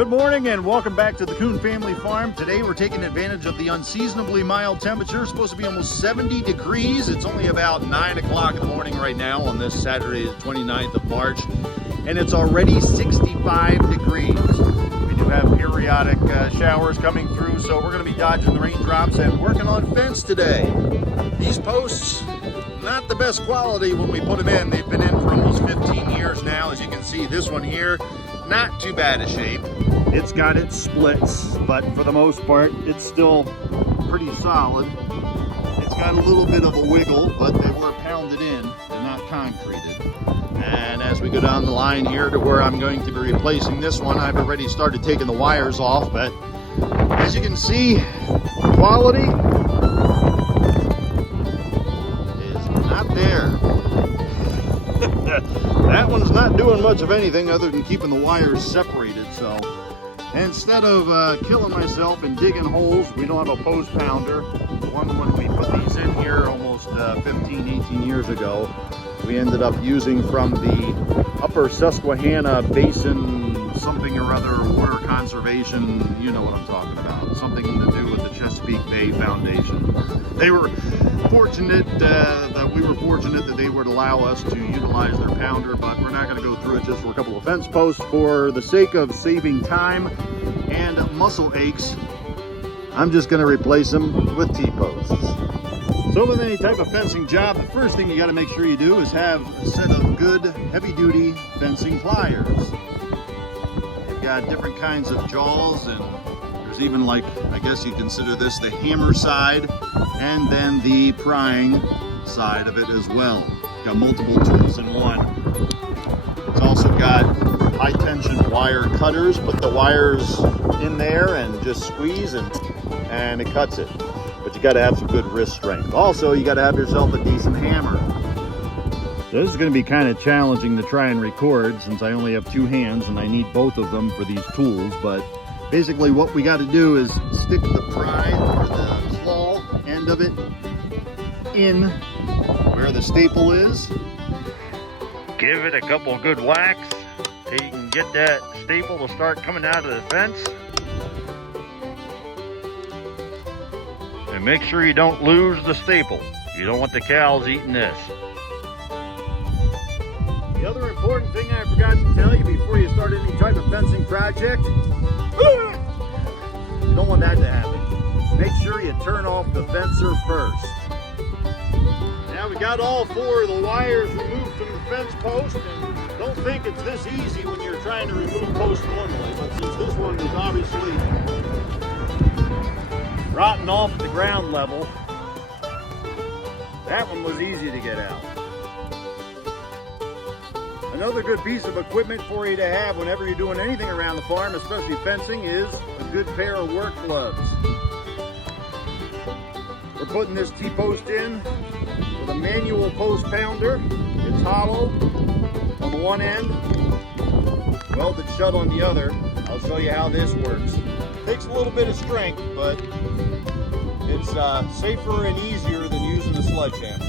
Good morning and welcome back to the Coon Family Farm. Today we're taking advantage of the unseasonably mild temperature. It's supposed to be almost 70 degrees. It's only about 9 o'clock in the morning right now on this Saturday, the 29th of March. And it's already 65 degrees. We do have periodic showers coming through, so we're going to be dodging the raindrops and working on fence today. These posts, not the best quality when we put them in. They've been in for almost 15 years now. As you can see, this one here, not too bad a shape. It's got its splits, but for the most part, it's still pretty solid. It's got a little bit of a wiggle, but they were pounded in and not concreted. And as we go down the line here to where I'm going to be replacing this one, I've already started taking the wires off, but as you can see, quality is not there. That one's not doing much of anything other than keeping the wires separated. So instead of killing myself and digging holes, we don't have a post pounder. The one when we put these in here almost 15, 18 years ago, we ended up using from the upper Susquehanna Basin, something or other, water conservation, you know what I'm talking about, something to do with the Chesapeake Bay Foundation. They were fortunate that they would allow us to utilize their pounder, but we're not going to go through it just for a couple of fence posts. For the sake of saving time and muscle aches, I'm just going to replace them with T-posts. So with any type of fencing job, the first thing you got to make sure you do is have a set of good heavy-duty fencing pliers. You've got different kinds of jaws, and there's even, like, I guess you consider this the hammer side and then the prying side of it as well. Got multiple tools in one. It's also got high tension wire cutters. Put the wires in there and just squeeze and it cuts it. But you got to have some good wrist strength. Also, you got to have yourself a decent hammer. So this is going to be kind of challenging to try and record since I only have two hands and I need both of them for these tools. But basically what we got to do is stick the pry or the claw end of it in where the staple is. Give it a couple of good whacks so you can get that staple to start coming out of the fence. And make sure you don't lose the staple. You don't want the cows eating this. The other important thing I forgot to tell you before you start any type of fencing project, you don't want that to happen. Make sure you turn off the fencer first. Now we got all four of the wires removed from the fence post, and don't think it's this easy when you're trying to remove posts normally, but since this one is obviously rotting off at the ground level, that one was easy to get out. Another good piece of equipment for you to have whenever you're doing anything around the farm, especially fencing, is a good pair of work gloves. We're putting this T-post in with a manual post pounder. It's hollow on the one end, welded shut on the other. I'll show you how this works. Takes a little bit of strength, but it's safer and easier than using a sledgehammer.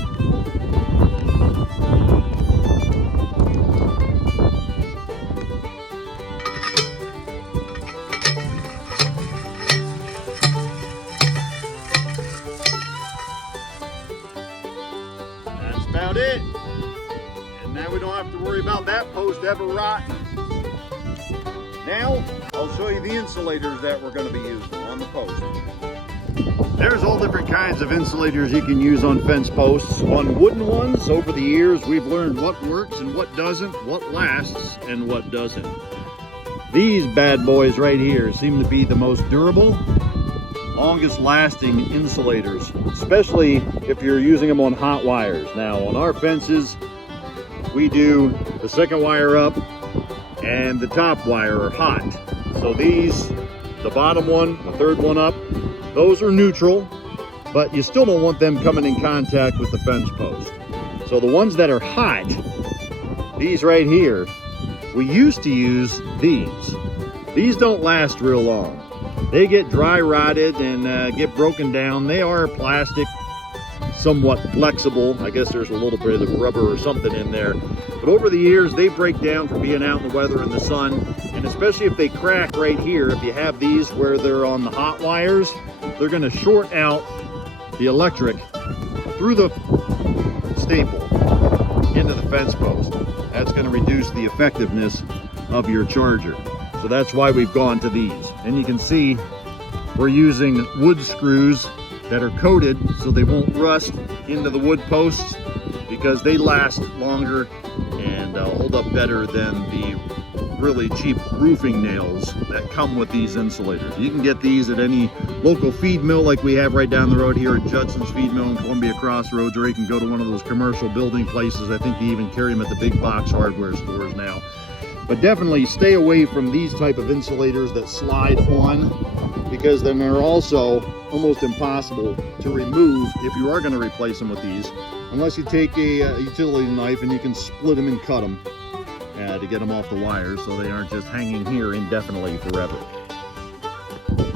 That's about it. And now we don't have to worry about that post ever rotting. Now, I'll show you the insulators that we're going to be using on the post. There's all different kinds of insulators you can use on fence posts. On wooden ones, over the years, we've learned what works and what doesn't, what lasts and what doesn't. These bad boys right here seem to be the most durable, longest lasting insulators, especially if you're using them on hot wires. Now, on our fences, we do the second wire up and the top wire are hot. So these, the bottom one, the third one up, those are neutral, but you still don't want them coming in contact with the fence post. So the ones that are hot, these right here, we used to use these. These don't last real long. They get dry rotted and get broken down. They are plastic, somewhat flexible. I guess there's a little bit of rubber or something in there. But over the years, they break down from being out in the weather and the sun, And especially if they crack right here, if you have these where they're on the hot wires, they're going to short out the electric through the staple into the fence post. That's going to reduce the effectiveness of your charger. So that's why we've gone to these. And you can see we're using wood screws that are coated so they won't rust into the wood posts, because they last longer and hold up better than the really cheap roofing nails that come with these insulators. You can get these at any local feed mill like we have right down the road here at Judson's Feed Mill in Columbia Crossroads, or you can go to one of those commercial building places. I think they even carry them at the big box hardware stores now. But definitely stay away from these type of insulators that slide on, because then they're also almost impossible to remove if you are going to replace them with these, unless you take a utility knife and you can split them and cut them to get them off the wires so they aren't just hanging here indefinitely forever.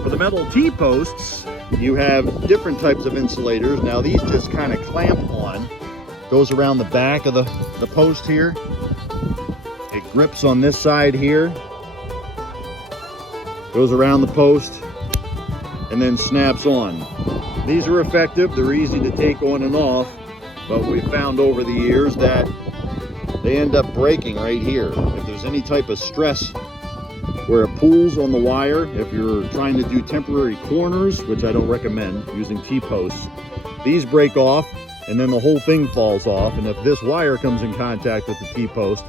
For the metal T-posts, you have different types of insulators. Now these just kind of clamp on, goes around the back of the post here. It grips on this side here, goes around the post, and then snaps on. These are effective. They're easy to take on and off, but we found over the years that they end up breaking right here. If there's any type of stress where it pulls on the wire, if you're trying to do temporary corners, which I don't recommend using T-posts, these break off and then the whole thing falls off. And if this wire comes in contact with the T-post,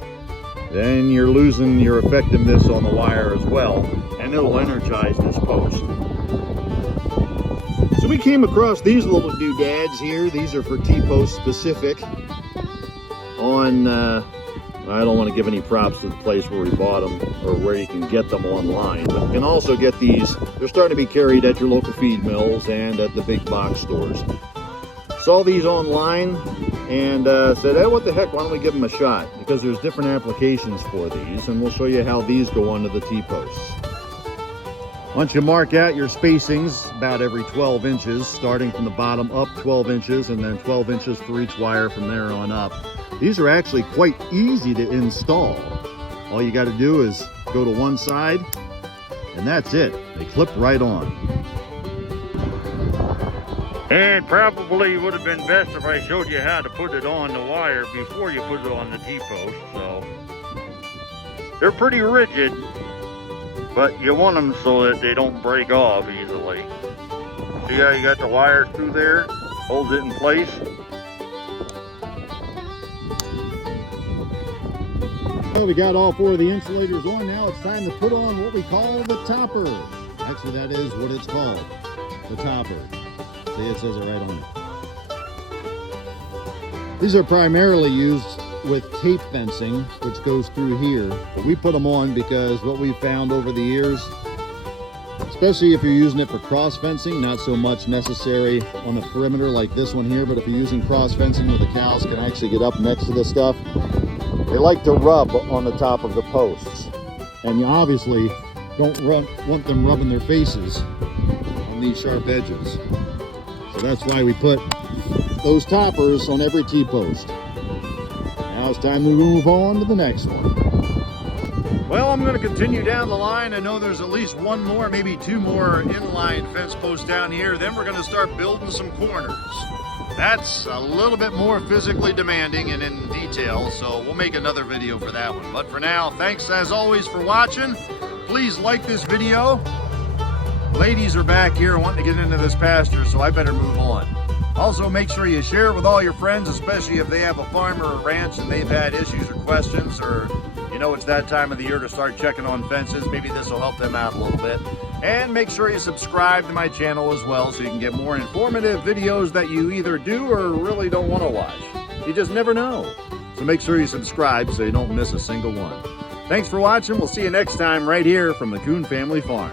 then you're losing your effectiveness on the wire as well, and it'll energize this post. So we came across these little doodads here. These are for T-post specific. On, I don't want to give any props to the place where we bought them or where you can get them online, but you can also get these. They're starting to be carried at your local feed mills and at the big box stores. Saw these online and said, hey, what the heck, why don't we give them a shot? Because there's different applications for these, and we'll show you how these go onto the T-posts. Once you mark out your spacings about every 12 inches, starting from the bottom up 12 inches and then 12 inches for each wire from there on up. These are actually quite easy to install. All you got to do is go to one side and that's it. They clip right on. And probably would have been best if I showed you how to put it on the wire before you put it on the T-post. So they're pretty rigid, but you want them so that they don't break off easily. See how you got the wire through there? Holds it in place. Well, we got all four of the insulators on. Now it's time to put on what we call the topper. Actually, that is what it's called, the topper. See, it says it right on it. These are primarily used with tape fencing, which goes through here. But we put them on because what we've found over the years, especially if you're using it for cross fencing, not so much necessary on the perimeter like this one here, but if you're using cross fencing where the cows can actually get up next to the stuff, they like to rub on the top of the posts. And you obviously don't want them rubbing their faces on these sharp edges. So that's why we put those toppers on every T-post. Now it's time to move on to the next one. Well, I'm going to continue down the line. I know there's at least one more, maybe two more inline fence posts down here. Then we're going to start building some corners. That's a little bit more physically demanding and in detail, so we'll make another video for that one. But for now, thanks as always for watching. Please like this video. Ladies are back here wanting to get into this pasture, so I better move on. Also, make sure you share it with all your friends, especially if they have a farm or a ranch and they've had issues or questions, or you know it's that time of the year to start checking on fences. Maybe this will help them out a little bit. And make sure you subscribe to my channel as well so you can get more informative videos that you either do or really don't want to watch. You just never know. So make sure you subscribe so you don't miss a single one. Thanks for watching. We'll see you next time right here from the Coon Family Farm.